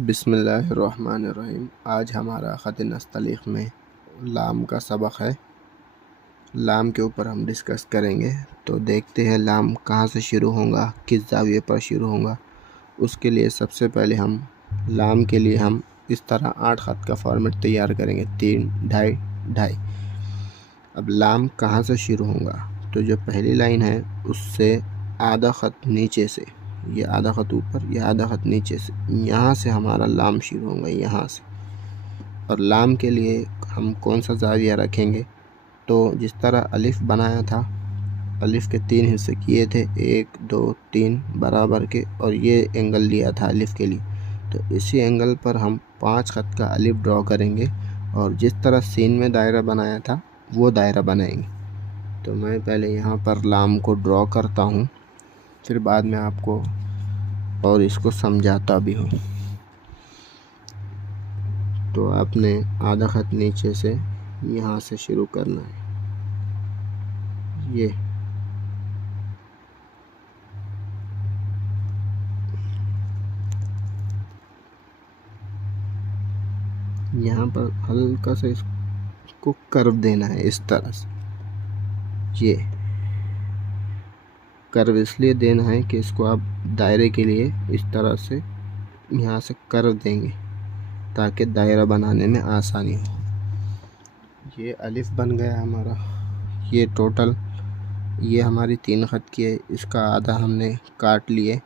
बिस्मिल्लाहिर्रहमानिर्रहीम। आज हमारा ख़त नस्तलीक़ में लाम का सबक है। लाम के ऊपर हम डिस्कस करेंगे। तो देखते हैं लाम कहाँ से शुरू होगा, किस ज़ाविये पर शुरू होगा। उसके लिए सबसे पहले हम लाम के लिए हम इस तरह 8 ख़त का फॉर्मेट तैयार करेंगे, 3 ढाई ढाई। अब लाम कहाँ से शुरू होगा, तो जो पहली लाइन है उससे आधा ख़त नीचे से, ये आधा ख़त ऊपर, ये आधा ख़त नीचे से, यहाँ से हमारा लाम शुरू होगा, यहाँ से। और लाम के लिए हम कौन सा ज़ाविया रखेंगे, तो जिस तरह अलिफ़ बनाया था, अलिफ़ के 3 हिस्से किए थे, 1 2 3 बराबर के, और ये एंगल लिया था अलिफ़ के लिए। तो इसी एंगल पर हम 5 ख़त का अलिफ़ ड्रॉ करेंगे और जिस तरह सीन में दायरा बनाया था वो दायरा बनाएंगे। तो मैं पहले यहाँ पर लाम को ड्रॉ करता हूँ, फिर बाद में आपको और इसको समझाता भी हूँ। तो आपने आधा ख़त नीचे से यहाँ से शुरू करना है, ये यहाँ पर हल्का सा इसको कर्व देना है, इस तरह से। ये कर्व इसलिए देना है कि इसको आप दायरे के लिए इस तरह से यहाँ से कर्व देंगे ताकि दायरा बनाने में आसानी हो। ये अलिफ़ बन गया हमारा। ये टोटल ये हमारी 3 ख़त की है, इसका आधा हमने काट लिए,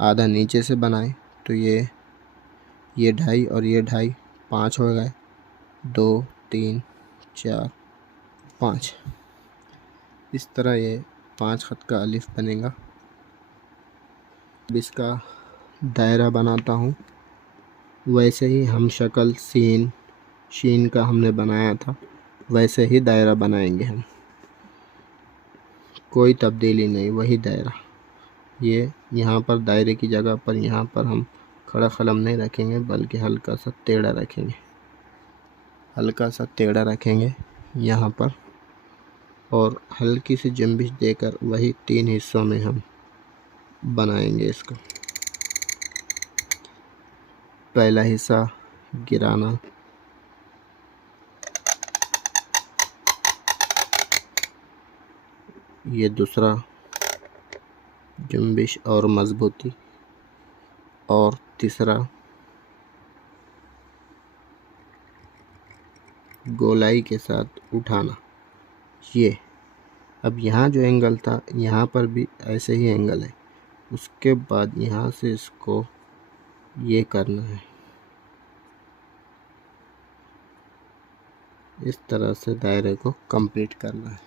आधा नीचे से बनाए। तो ये ढाई और ये ढाई, 5 हो गए, 2 3 4 5। इस तरह ये 5 ख़त का अलिफ़ बनेगा। अब इसका दायरा बनाता हूँ। वैसे ही हम शक्ल सीन शीन का हमने बनाया था, वैसे ही दायरा बनाएंगे हम, कोई तब्दीली नहीं, वही दायरा। ये यहाँ पर दायरे की जगह पर यहाँ पर हम खड़ा कलम नहीं रखेंगे, बल्कि हल्का सा टेढ़ा रखेंगे, हल्का सा टेढ़ा रखेंगे यहाँ पर, और हल्की सी जंबिश देकर वही 3 हिस्सों में हम बनाएंगे इसको। पहला हिस्सा गिराना, ये दूसरा जंबिश और मजबूती, और तीसरा गोलाई के साथ उठाना। ये अब यहाँ जो एंगल था, यहाँ पर भी ऐसे ही एंगल है। उसके बाद यहाँ से इसको ये करना है, इस तरह से दायरे को कंप्लीट करना है।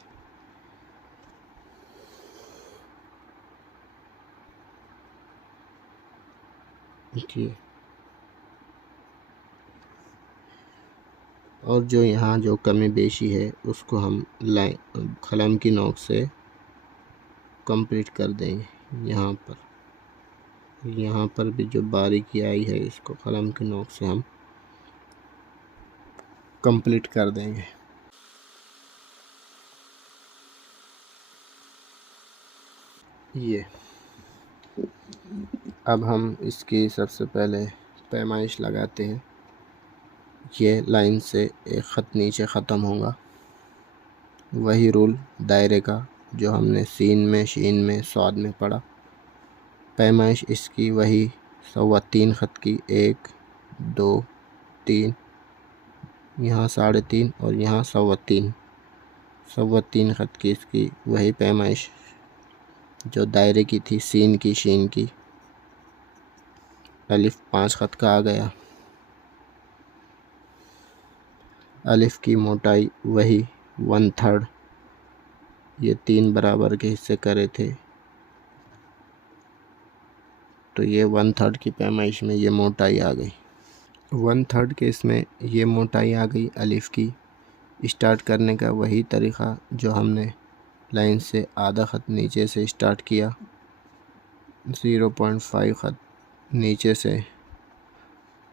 जी, और जो यहाँ जो कमी बेशी है उसको हम लाइन कलम की नोक से कंप्लीट कर देंगे। यहाँ पर भी जो बारीकी आई है, इसको कलम की नोक से हम कंप्लीट कर देंगे। ये अब हम इसकी सबसे पहले पैमाइश लगाते हैं। ये लाइन से एक ख़त नीचे ख़त्म होगा, वही रूल दायरे का जो हमने सीन में शीन में स्वाद में पढ़ा। पैमाइश इसकी वही 3.25 ख़त की, 1 2 3, यहाँ 3.5 और यहाँ 3.25 ख़त की इसकी वही पैमाइश जो दायरे की थी, सीन की शीन की। अलिफ़ 5 ख़त का आ गया। अलिफ़ की मोटाई वही 1/3, ये 3 बराबर के हिस्से करे थे, तो ये 1/3 की पैमाइश में ये मोटाई आ गई। 1/3 के इसमें ये मोटाई आ गई अलिफ़ की। स्टार्ट करने का वही तरीक़ा जो हमने लाइन से आधा ख़त नीचे से स्टार्ट किया, 0.5 ख़त नीचे से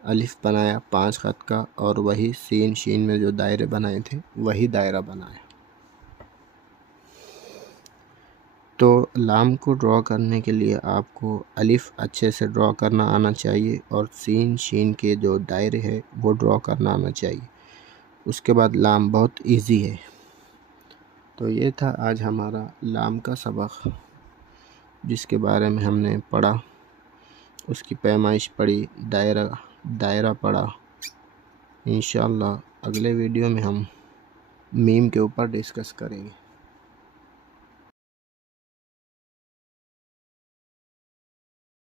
अलिफ़ बनाया 5 ख़त का, और वही सीन शीन में जो दायरे बनाए थे वही दायरा बनाया। तो लाम को ड्रॉ करने के लिए आपको अलिफ अच्छे से ड्रॉ करना आना चाहिए और सीन शीन के जो दायरे है वो ड्रॉ करना आना चाहिए। उसके बाद लाम बहुत इजी है। तो ये था आज हमारा लाम का सबक, जिसके बारे में हमने पढ़ा, उसकी पैमाइश पढ़ी, दायरा पढ़ा। इंशाअल्लाह अगले वीडियो में हम मीम के ऊपर डिस्कस करेंगे।